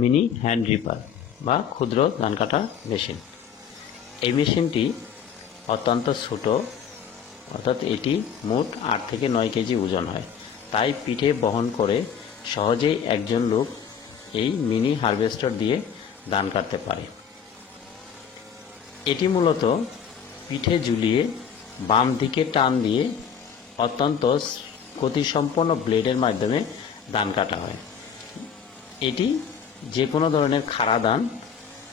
Mini hand reaper বা ক্ষুদ্র ধান কাটা মেশিন। এই মেশিনটি অত্যন্ত ছোট, অর্থাৎ এটি মোট আট থেকে নয় কেজি ওজন হয়। তাই পিঠে বহন করে সহজেই একজন লোক এই মিনি হারভেস্টার দিয়ে ধান কাটতে পারে। এটি মূলত পিঠে ঝুলিয়ে বাম দিকে টান দিয়ে অত্যন্ত গতিসম্পন্ন ব্লেডের মাধ্যমে ধান কাটা হয়। এটি যে কোনো ধরনের খাড়া দান,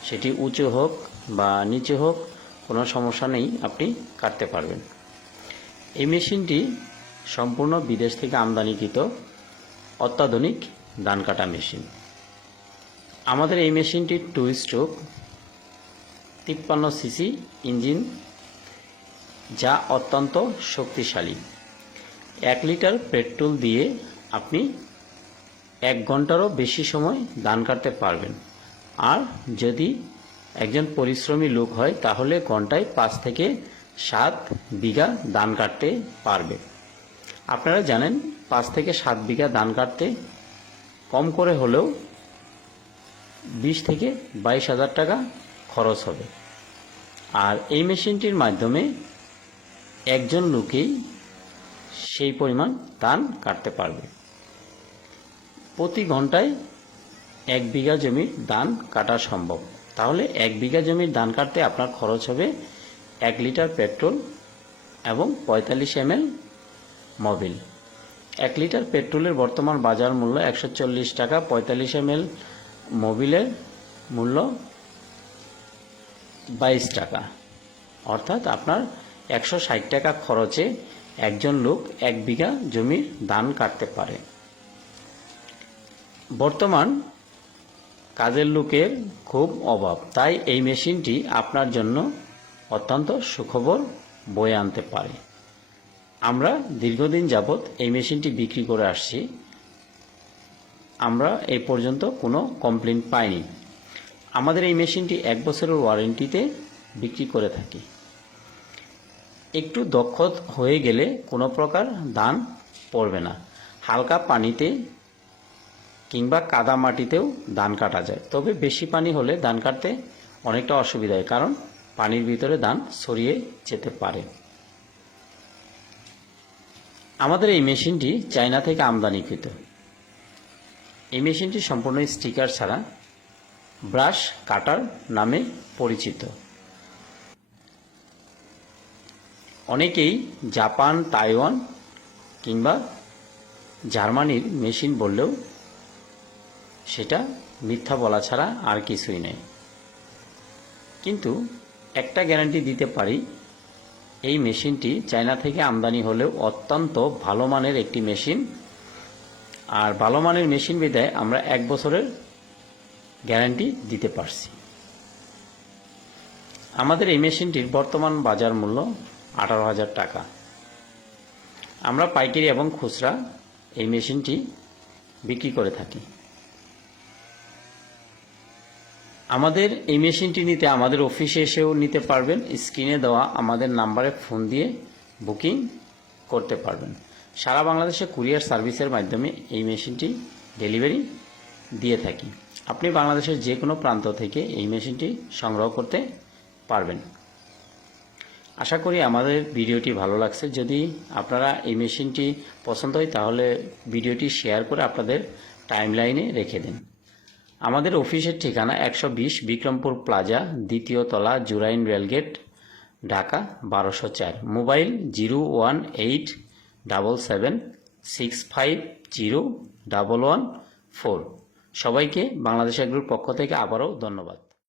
সেটি উঁচু হোক বা নিচে হোক, কোনো সমস্যা নেই, আপনি কাটতে পারবেন। এই মেশিনটি সম্পূর্ণ বিদেশ থেকে আমদানিকৃত অত্যাধুনিক ধান কাটা মেশিন। আমাদের এই মেশিনটি টু স্ট্রোক তিপ্পান্ন সিসি ইঞ্জিন, যা অত্যন্ত শক্তিশালী। এক লিটার পেট্রোল দিয়ে আপনি এক ঘন্টারও বেশি সময় ধান কাটতে পারবেন। আর যদি একজন পরিশ্রমী লোক হয়, তাহলে ঘন্টায় পাঁচ থেকে সাত বিঘা ধান কাটতে পারবে। আপনারা জানেন, পাঁচ থেকে সাত বিঘা ধান কাটতে কম করে হলেও বিশ থেকে বাইশ হাজার টাকা খরচ হবে। আর এই মেশিনটির মাধ্যমে একজন লোকেই সেই পরিমাণ ধান কাটতে পারবে। প্রতি ঘন্টায় এক বিঘা জমির ধান কাটা সম্ভব। তাহলে এক বিঘা জমির ধান কাটতে আপনার খরচ হবে এক লিটার পেট্রোল এবং পঁয়তাল্লিশ এম এল মোবিল। এক লিটার পেট্রোলের বর্তমান বাজার মূল্য একশো চল্লিশ টাকা, পঁয়তাল্লিশ এম এল মোবিলের মূল্য বাইশ টাকা। অর্থাৎ আপনার একশো ষাট টাকা খরচে একজন লোক এক বিঘা জমির ধান কাটতে পারে। বর্তমান কাজের লোকের খুব অভাব। তাই এই মেশিনটি আপনার জন্য অত্যন্ত সুখবর বয়ে আনতে পারে। আমরা দীর্ঘদিন যাবৎ এই মেশিনটি বিক্রি করে আসছি। আমরা এই পর্যন্ত কোনো কমপ্লেন পাইনি। আমাদের এই মেশিনটি এক বছরের ওয়ারেন্টিতে বিক্রি করে থাকি। একটু দক্ষ হয়ে গেলে কোনো প্রকার দান পড়বে না। হালকা পানিতে কিংবা কাদা মাটিতেও ধান কাটা যায়। তবে বেশি পানি হলে ধান কাটতে অনেকটা অসুবিধা হয়, কারণ পানির ভিতরে ধান ছড়িয়ে যেতে পারে। আমাদের এই মেশিনটি চায়না থেকে আমদানিকৃত। এই মেশিনটি সম্পূর্ণ স্টিকার ছাড়া ব্রাশ কাটার নামে পরিচিত। অনেকেই জাপান, তাইওয়ান কিংবা জার্মানির মেশিন বললেও সেটা মিথ্যা বলা ছাড়া আর কিছুই নেই। কিন্তু একটা গ্যারান্টি দিতে পারি, এই মেশিনটি চায়না থেকে আমদানি হলেও অত্যন্ত ভালো মানের একটি মেশিন। আর ভালো মানের মেশিন বিদায় আমরা এক বছরের গ্যারান্টি দিতে পারছি। আমাদের এই মেশিনটির বর্তমান বাজার মূল্য আঠারো হাজার টাকা। আমরা পাইকারি এবং খুচরা এই মেশিনটি বিক্রি করে থাকি। আমাদের এই মেশিনটি নিতে আমাদের অফিসে এসেও নিতে পারবেন। স্ক্রিনে দেওয়া আমাদের নাম্বারে ফোন দিয়ে বুকিং করতে পারবেন। সারা বাংলাদেশে কুরিয়ার সার্ভিসের মাধ্যমে এই মেশিনটি ডেলিভারি দিয়ে থাকি। আপনি বাংলাদেশের যে কোনো প্রান্ত থেকে এই মেশিনটি সংগ্রহ করতে পারবেন। আশা করি আমাদের ভিডিওটি ভালো লাগছে। যদি আপনারা এই মেশিনটি পছন্দ হয়, তাহলে ভিডিওটি শেয়ার করে আপনাদের টাইমলাইনে রেখে দিন। আমাদের অফিসের ঠিকানা একশো বিশ বিক্রমপুর প্লাজা, দ্বিতীয় তলা, জুরাইন রেলগেট, ঢাকা বারোশো চার। Mobile zero one eight double seven six five zero double one four. সবাইকে বাংলাদেশ এগ্রুর পক্ষ থেকে আবারও ধন্যবাদ।